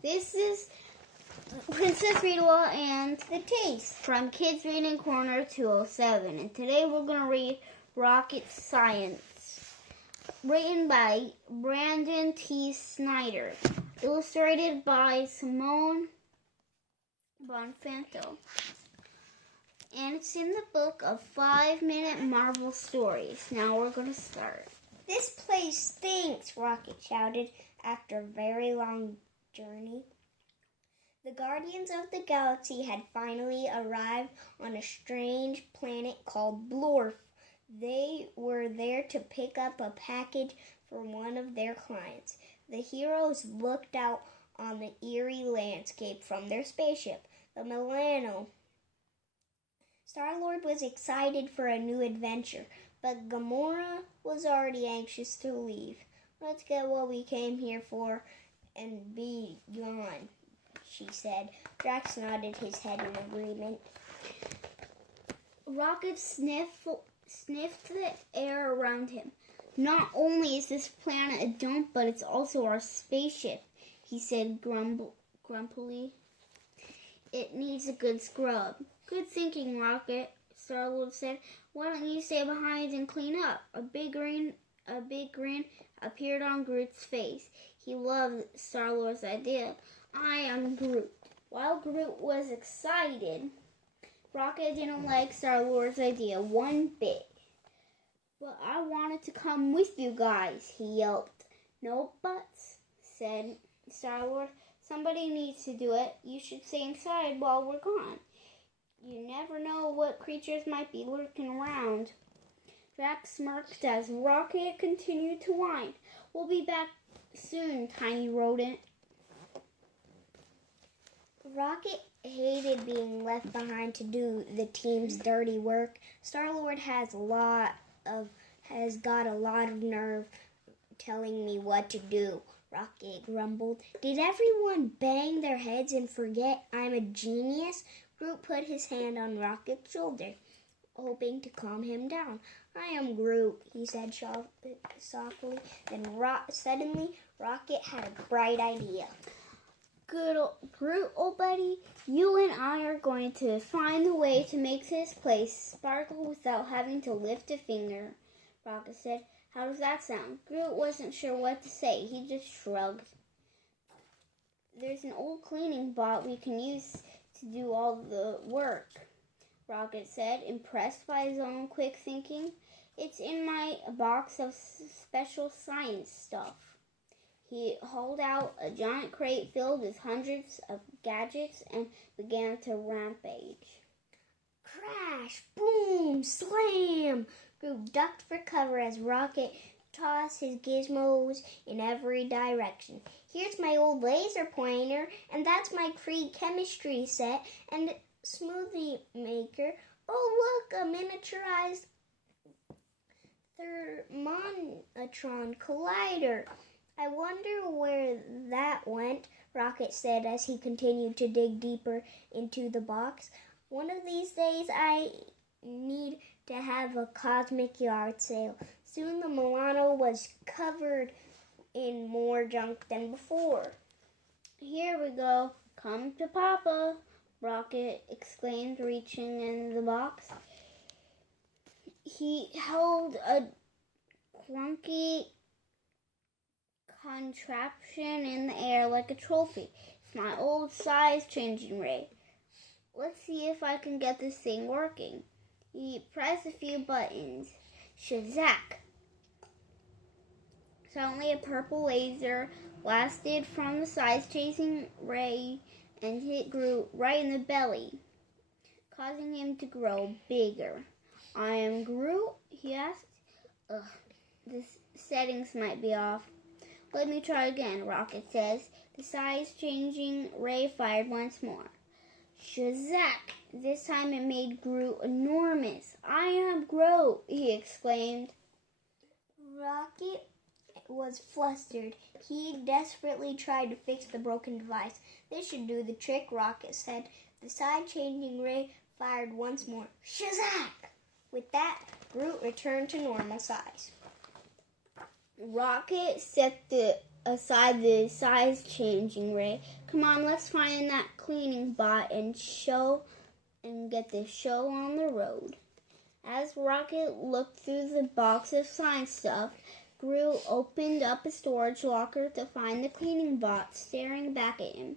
This is Princess Readwell and the Taste from Kids Reading Corner 207. And today we're going to read Rocket Science, written by Brandon T. Snider, illustrated by Simone Buonfantino. And it's in the book of 5-minute Marvel stories. Now we're going to start. This place stinks, Rocket shouted after a very long journey. The Guardians of the Galaxy had finally arrived on a strange planet called Blorf. They were there to pick up a package for one of their clients. The heroes looked out on the eerie landscape from their spaceship, the Milano. Star-Lord was excited for a new adventure, but Gamora was already anxious to leave. "Let's get what we came here for and be gone," she said. Drax nodded his head in agreement. Rocket sniffed the air around him. "Not only is this planet a dump, but it's also our spaceship," he said grumpily. "It needs a good scrub." "Good thinking, Rocket," Star-Lord said. "Why don't you stay behind and clean up?" A big grin appeared on Groot's face. He loved Star-Lord's idea. "I am Groot." While Groot was excited, Rocket didn't like Star-Lord's idea one bit. "But I wanted to come with you guys," he yelped. "No buts," said Star-Lord. "Somebody needs to do it. You should stay inside while we're gone. You never know what creatures might be lurking around." Drax smirked as Rocket continued to whine. "We'll be back soon, tiny rodent." Rocket hated being left behind to do the team's dirty work. Star-Lord has got a lot of nerve telling me what to do, Rocket grumbled. "Did everyone bang their heads and forget I'm a genius?" Groot put his hand on Rocket's shoulder, hoping to calm him down. "I am Groot," he said softly. Then suddenly, Rocket had a bright idea. Groot, old buddy, you and I are going to find a way to make this place sparkle without having to lift a finger," Rocket said. "How does that sound?" Groot wasn't sure what to say. He just shrugged. "There's an old cleaning bot we can use to do all the work," Rocket said, impressed by his own quick thinking. "It's in my box of special science stuff." He hauled out a giant crate filled with hundreds of gadgets and began to rampage. Crash! Boom! Slam! Groot ducked for cover as Rocket tossed his gizmos in every direction. "Here's my old laser pointer, and that's my Kree chemistry set and smoothie maker. Oh, look, a miniaturized thermonatron collider. I wonder where that went," Rocket said as he continued to dig deeper into the box. "One of these days I need to have a cosmic yard sale." Soon the Milano was covered in more junk than before. "Here we go. Come to Papa," Rocket exclaimed, reaching in the box. He held a clunky contraption in the air like a trophy. "It's my old size-changing ray. Let's see if I can get this thing working." He pressed a few buttons. Shazak! Suddenly a purple laser blasted from the size-changing ray and hit Groot right in the belly, causing him to grow bigger. "I am Groot?" he asked. The settings might be off. "Let me try again," Rocket says. The size-changing ray fired once more. Shazak! This time it made Groot enormous. "I am Groot!" he exclaimed. Rocket was flustered. He desperately tried to fix the broken device. "This should do the trick," Rocket said. The side-changing ray fired once more. Shazak! With that, Groot returned to normal size. Rocket set the aside the size-changing ray. Come on, let's find that cleaning bot and get the show on the road. As Rocket looked through the box of science stuff, Groot opened up a storage locker to find the cleaning bot staring back at him.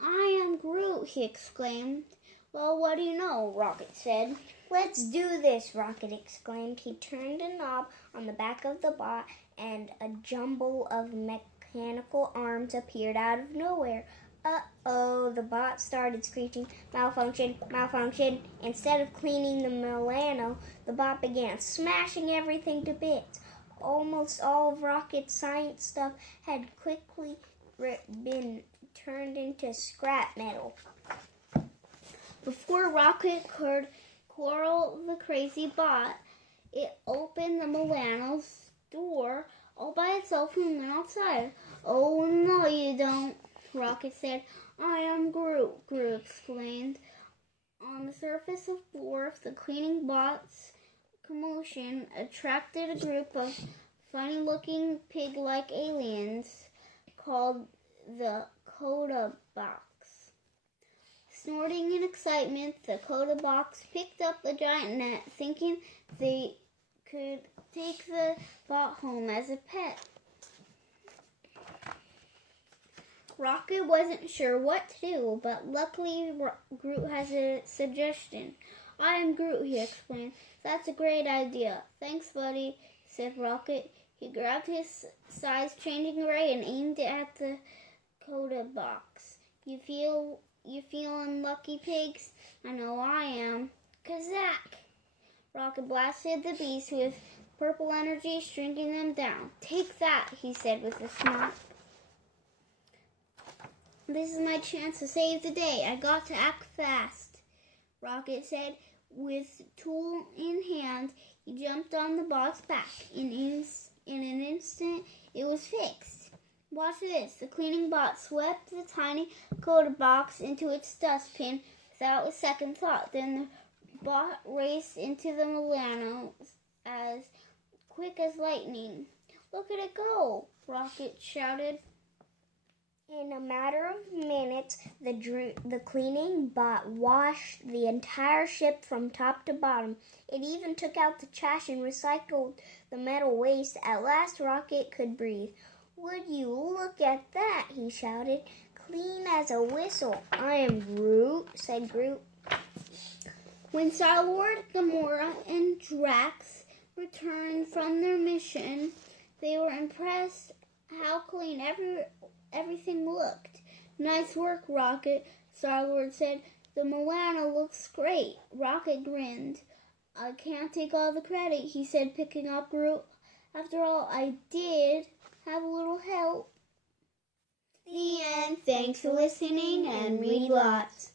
I am Groot, he exclaimed. Well, what do you know? Rocket said. Let's do this, Rocket exclaimed. He turned a knob on the back of the bot, and a jumble of mechanical arms appeared out of nowhere. Uh-oh, the bot started screeching. Malfunction, malfunction. Instead of cleaning the Milano, the bot began smashing everything to bits. Almost all of Rocket's science stuff had quickly been turned into scrap metal. Before Rocket could quarrel the crazy bot, it opened the Milano's door all by itself and went outside. Oh, no, you don't, Rocket said. I am Groot, Groot explained. On the surface of the wharf, the cleaning bot's commotion attracted a group of funny-looking pig-like aliens called the Box. Snorting in excitement, the Box picked up the giant net, thinking they could take the bot home as a pet. Rocket wasn't sure what to do, but luckily Groot has a suggestion. I am Groot, he explained. That's a great idea. Thanks, buddy, said Rocket. He grabbed his size-changing ray and aimed it at the Box. You feelin' lucky, pigs? I know I am. Kazak! Rocket blasted the beast with purple energy, shrinking them down. Take that, he said with a smile. This is my chance to save the day. I got to act fast, Rocket said. With tool in hand, he jumped on the bot's back. In an instant, it was fixed. Watch this. The cleaning bot swept the tiny Box into its dustbin without a second thought. Then the bot raced into the Milano as quick as lightning. Look at it go, Rocket shouted. In a matter of minutes, the cleaning bot washed the entire ship from top to bottom. It even took out the trash and recycled the metal waste. At last, Rocket could breathe. Would you look at that, he shouted. Clean as a whistle. I am Groot, said Groot. When Star-Lord, Gamora, and Drax returned from their mission, they were impressed how clean everything looked. Nice work, Rocket, Star-Lord said. The Milano looks great. Rocket grinned. I can't take all the credit, he said, picking up Groot. After all, I did have a little help. The end. Thanks for listening and read lots.